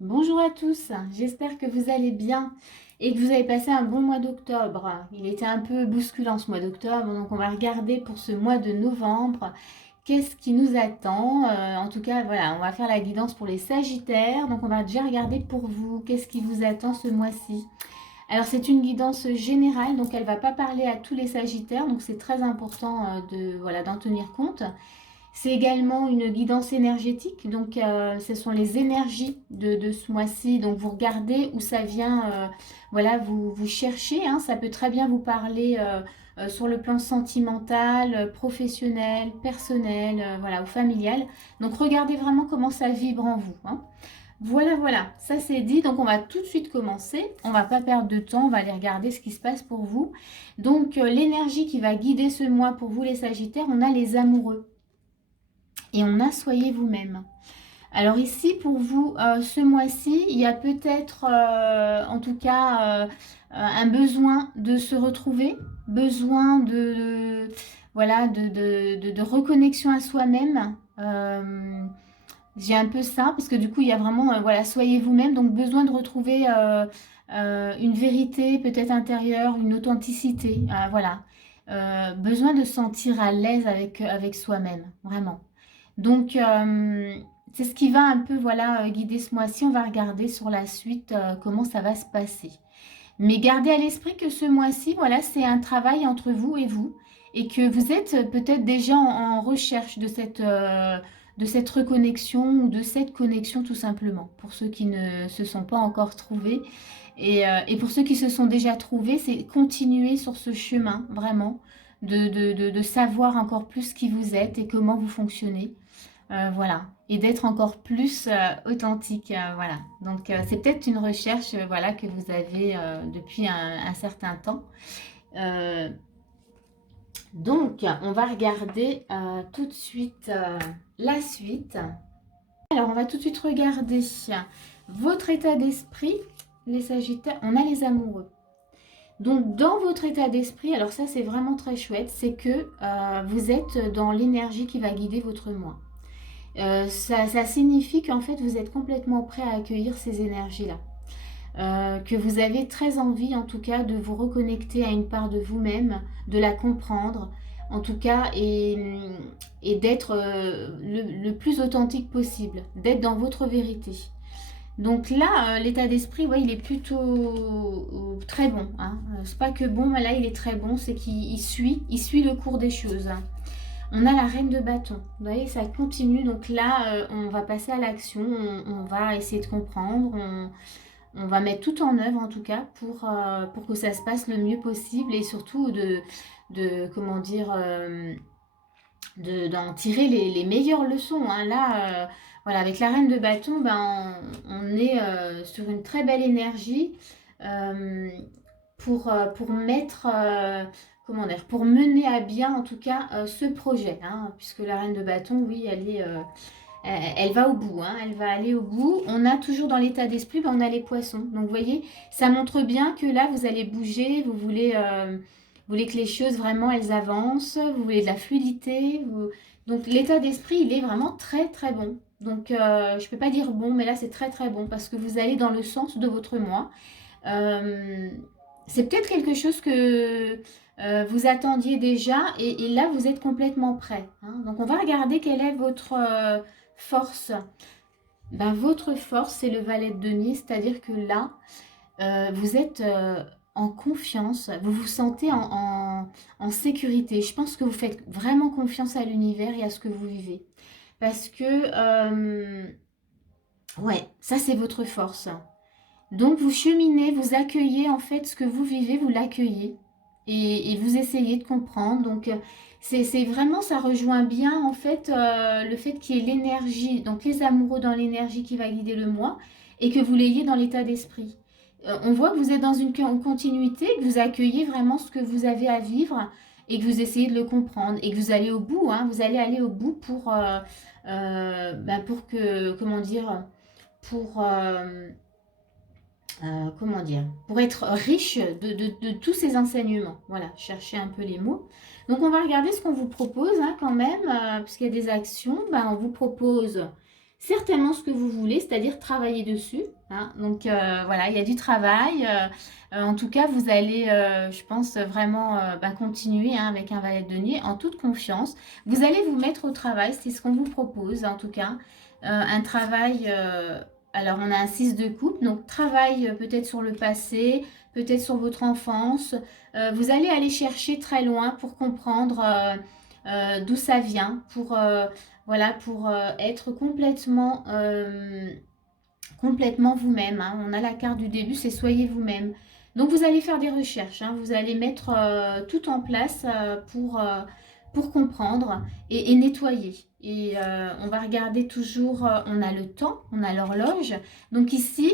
Bonjour à tous, j'espère que vous allez bien et que vous avez passé un bon mois d'octobre. Il était un peu bousculant ce mois d'octobre, donc on va regarder pour ce mois de novembre qu'est-ce qui nous attend. En tout cas, voilà, on va faire la guidance pour les Sagittaires, donc on va déjà regarder pour vous qu'est-ce qui vous attend ce mois-ci. Alors c'est une guidance générale, donc elle ne va pas parler à tous les Sagittaires, donc c'est très important voilà, d'en tenir compte. C'est également une guidance énergétique, donc ce sont les énergies de ce mois-ci. Donc vous regardez où ça vient, voilà, vous cherchez, hein, ça peut très bien vous parler sur le plan sentimental, professionnel, personnel, voilà, ou familial. Donc regardez vraiment comment ça vibre en vous, hein. Voilà, voilà, ça c'est dit. Donc on va tout de suite commencer. On va pas perdre de temps, on va aller regarder ce qui se passe pour vous. Donc l'énergie qui va guider ce mois pour vous les Sagittaires, on a les amoureux et on a soyez vous-même. Alors ici pour vous, ce mois-ci, il y a peut-être en tout cas un besoin de se retrouver, besoin voilà, de reconnexion à soi-même. J'ai un peu ça, parce que du coup il y a vraiment, voilà, soyez vous-même, donc besoin de retrouver une vérité peut-être intérieure, une authenticité, voilà. Besoin de se sentir à l'aise avec soi-même, vraiment. Donc, c'est ce qui va un peu voilà, guider ce mois-ci. On va regarder sur la suite comment ça va se passer. Mais gardez à l'esprit que ce mois-ci, voilà, c'est un travail entre vous et que vous êtes peut-être déjà en recherche de cette reconnexion ou de cette connexion tout simplement. Pour ceux qui ne se sont pas encore trouvés et pour ceux qui se sont déjà trouvés, c'est continuer sur ce chemin vraiment de savoir encore plus qui vous êtes et comment vous fonctionnez. Voilà, et d'être encore plus authentique. Voilà, donc c'est peut-être une recherche voilà, que vous avez depuis un certain temps. Euh, donc, on va regarder tout de suite la suite. Alors, on va tout de suite regarder votre état d'esprit, les Sagittaires. On a les amoureux. Donc, dans votre état d'esprit, alors ça, c'est vraiment très chouette, c'est que vous êtes dans l'énergie qui va guider votre mois. Ça signifie qu'en fait vous êtes complètement prêt à accueillir ces énergies-là. Que vous avez très envie en tout cas de vous reconnecter à une part de vous-même, de la comprendre en tout cas et d'être le plus authentique possible, d'être dans votre vérité. Donc là, l'état d'esprit, ouais, il est plutôt très bon, hein. C'est pas que bon, mais là il est très bon, c'est qu'il suit le cours des choses, hein. On a la reine de bâton. Vous voyez, ça continue. Donc là, on va passer à l'action. On va essayer de comprendre. On va mettre tout en œuvre, en tout cas, pour que ça se passe le mieux possible et surtout comment dire, d'en tirer les meilleures leçons, hein. Là, voilà, avec la reine de bâton, ben, on est sur une très belle énergie euh, pour mettre, comment dire, pour mener à bien en tout cas ce projet, hein, puisque la reine de bâton, oui, elle va au bout, hein, elle va aller au bout. On a toujours dans l'état d'esprit, ben, on a les poissons. Donc vous voyez, ça montre bien que là, vous allez bouger, vous voulez que les choses vraiment, elles avancent, vous voulez de la fluidité. Donc l'état d'esprit, il est vraiment très très bon. Donc je ne peux pas dire bon, mais là c'est très très bon parce que vous allez dans le sens de votre moi. Euh, c'est peut-être quelque chose que vous attendiez déjà et là vous êtes complètement prêt, hein. Donc on va regarder quelle est votre force. Ben, votre force, c'est le valet de denier, c'est-à-dire que là, vous êtes en confiance, vous vous sentez en sécurité. Je pense que vous faites vraiment confiance à l'univers et à ce que vous vivez. Parce que, ouais, ça c'est votre force. Donc vous cheminez, vous accueillez en fait ce que vous vivez, vous l'accueillez et vous essayez de comprendre. Donc c'est vraiment, ça rejoint bien en fait le fait qu'il y ait l'énergie, donc les amoureux dans l'énergie qui va guider le moi et que vous l'ayez dans l'état d'esprit. On voit que vous êtes dans une continuité, que vous accueillez vraiment ce que vous avez à vivre et que vous essayez de le comprendre et que vous allez au bout, hein, vous allez aller au bout pour que, comment dire, pour comment dire, pour être riche de tous ces enseignements. Voilà, chercher un peu les mots. Donc on va regarder ce qu'on vous propose, hein, quand même, puisqu'il y a des actions. Ben, on vous propose certainement ce que vous voulez, c'est-à-dire travailler dessus. Hein. Donc voilà, il y a du travail. En tout cas, vous allez, je pense, vraiment continuer hein, avec un valet de denier en toute confiance. Vous allez vous mettre au travail, c'est ce qu'on vous propose en tout cas. Un travail, alors on a un 6 de coupe, donc travail peut-être sur le passé, peut-être sur votre enfance. Vous allez aller chercher très loin pour comprendre d'où ça vient, pour voilà, pour être complètement vous-même. Hein. On a la carte du début, c'est soyez vous-même. Donc vous allez faire des recherches, hein. Vous allez mettre tout en place pour comprendre et nettoyer. Et on va regarder toujours, on a le temps, on a l'horloge. Donc ici,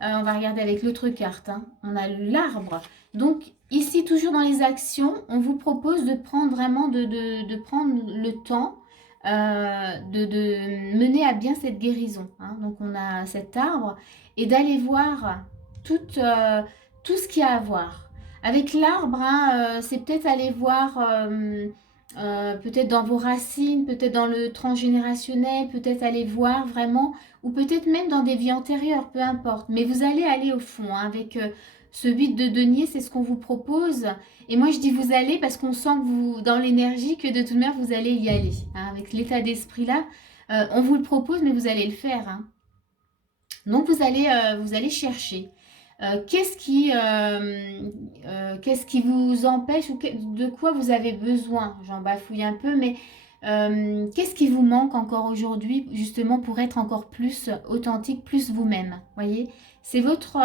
on va regarder avec l'autre carte, hein. On a l'arbre. Donc ici, toujours dans les actions, on vous propose de prendre vraiment de prendre le temps de mener à bien cette guérison. Hein. Donc on a cet arbre et d'aller voir tout ce qu'il y a à voir. Avec l'arbre, hein, c'est peut-être aller voir peut-être dans vos racines, peut-être dans le transgénérationnel, peut-être aller voir vraiment, ou peut-être même dans des vies antérieures, peu importe. Mais vous allez aller au fond hein, avec ce 8 de denier, c'est ce qu'on vous propose. Et moi, je dis vous allez parce qu'on sent que vous, dans l'énergie, que de toute manière, vous allez y aller. Hein, avec l'état d'esprit là, on vous le propose, mais vous allez le faire. Hein. Donc, vous allez chercher. Qu'est-ce qui vous empêche ou de quoi vous avez besoin? J'en bafouille un peu, mais qu'est-ce qui vous manque encore aujourd'hui justement pour être encore plus authentique, plus vous-même? Voyez, c'est votre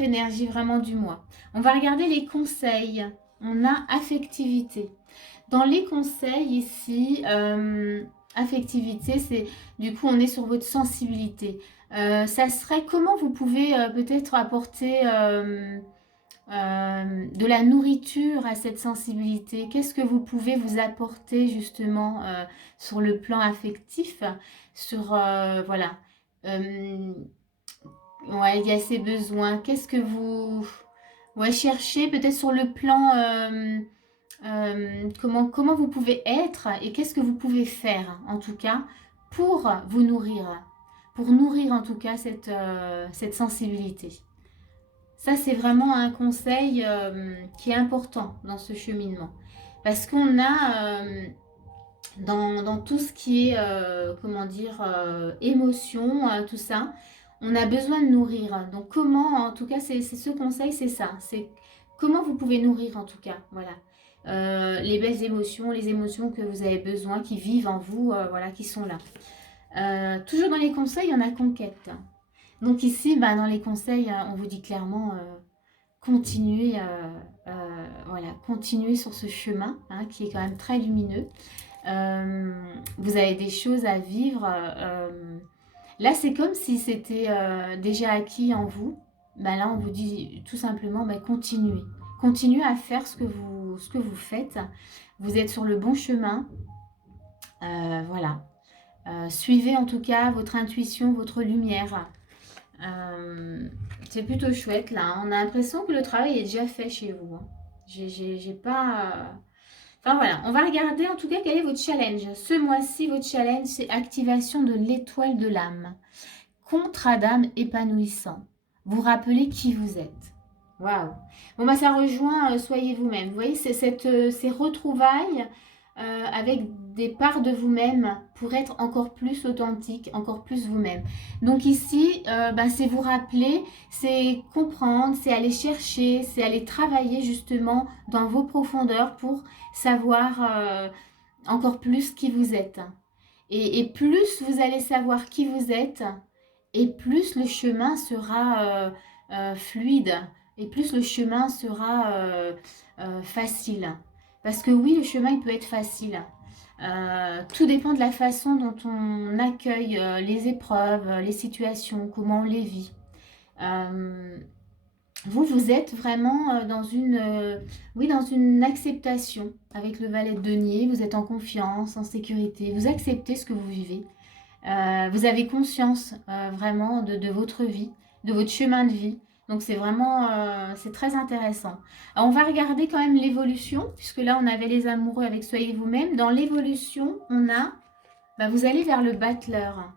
énergie vraiment du mois. On va regarder les conseils. On a affectivité. Dans les conseils ici, affectivité, c'est du coup on est sur votre sensibilité. Ça serait comment vous pouvez peut-être apporter de la nourriture à cette sensibilité. Qu'est-ce que vous pouvez vous apporter justement sur le plan affectif, sur voilà. Euh, ouais, il y a ces besoins. Qu'est-ce que vous ouais, cherchez peut-être sur le plan comment vous pouvez être et qu'est-ce que vous pouvez faire en tout cas pour nourrir en tout cas cette sensibilité. Ça, c'est vraiment un conseil qui est important dans ce cheminement. Parce qu'on a dans tout ce qui est, comment dire, émotion, tout ça, on a besoin de nourrir. Donc comment, en tout cas, c'est ce conseil, c'est ça. C'est comment vous pouvez nourrir en tout cas. Voilà. Les belles émotions, les émotions que vous avez besoin, qui vivent en vous, voilà, qui sont là. Toujours dans les conseils, il y en a conquête. Donc ici, dans les conseils, on vous dit clairement, continuez, voilà, continuez sur ce chemin hein, qui est quand même très lumineux. Vous avez des choses à vivre. Là, c'est comme si c'était déjà acquis en vous. Là, on vous dit tout simplement, continuez. Continuez à faire ce que vous faites. Vous êtes sur le bon chemin. Voilà. Suivez en tout cas votre intuition, votre lumière. C'est plutôt chouette là. On a l'impression que le travail est déjà fait chez vous. Hein. J'ai pas. Enfin voilà, on va regarder en tout cas quel est votre challenge. Ce mois-ci, votre challenge, c'est activation de l'étoile de l'âme. Contrat d'âme épanouissant. Vous rappelez qui vous êtes. Waouh. Bon ça rejoint soyez vous-même. Vous voyez, c'est ces retrouvailles avec des parts de vous-même pour être encore plus authentique, encore plus vous-même. Donc ici, c'est vous rappeler, c'est comprendre, c'est aller chercher, c'est aller travailler justement dans vos profondeurs pour savoir encore plus qui vous êtes. Et plus vous allez savoir qui vous êtes, et plus le chemin sera fluide, et plus le chemin sera facile. Parce que oui, le chemin, il peut être facile. Tout dépend de la façon dont on accueille les épreuves, les situations, comment on les vit. Vous êtes vraiment dans une acceptation avec le valet de denier. Vous êtes en confiance, en sécurité. Vous acceptez ce que vous vivez. Vous avez conscience vraiment de votre vie, de votre chemin de vie. Donc c'est vraiment, c'est très intéressant. Alors, on va regarder quand même l'évolution, puisque là on avait les amoureux avec Soyez vous-même. Dans l'évolution, on a bah, vous allez vers le battleur.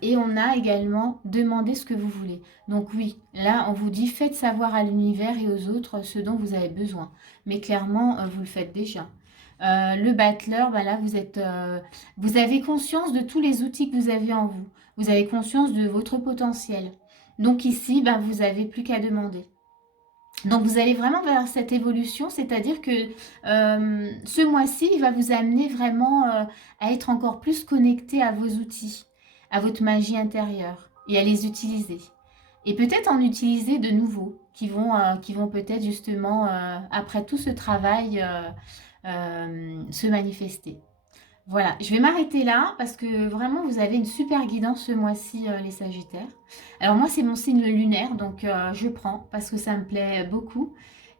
Et on a également demandé ce que vous voulez. Donc oui, là, on vous dit faites savoir à l'univers et aux autres ce dont vous avez besoin. Mais clairement, vous le faites déjà. Le battleur, bah là, vous avez conscience de tous les outils que vous avez en vous. Vous avez conscience de votre potentiel. Donc ici, bah, vous n'avez plus qu'à demander. Donc vous allez vraiment vers cette évolution, c'est-à-dire que ce mois-ci, il va vous amener vraiment à être encore plus connecté à vos outils, à votre magie intérieure et à les utiliser. Et peut-être en utiliser de nouveaux qui vont peut-être justement, après tout ce travail, se manifester. Voilà, je vais m'arrêter là parce que vraiment vous avez une super guidance ce mois-ci, les Sagittaires. Alors moi c'est mon signe lunaire, donc je prends parce que ça me plaît beaucoup.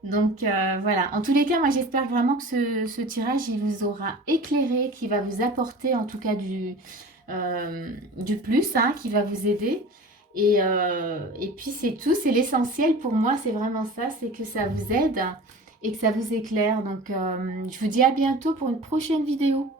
Donc voilà, en tous les cas moi j'espère vraiment que ce tirage il vous aura éclairé, qu'il va vous apporter en tout cas du plus, hein, qui va vous aider. Et puis c'est tout, c'est l'essentiel pour moi, c'est vraiment ça, c'est que ça vous aide et que ça vous éclaire. Donc je vous dis à bientôt pour une prochaine vidéo.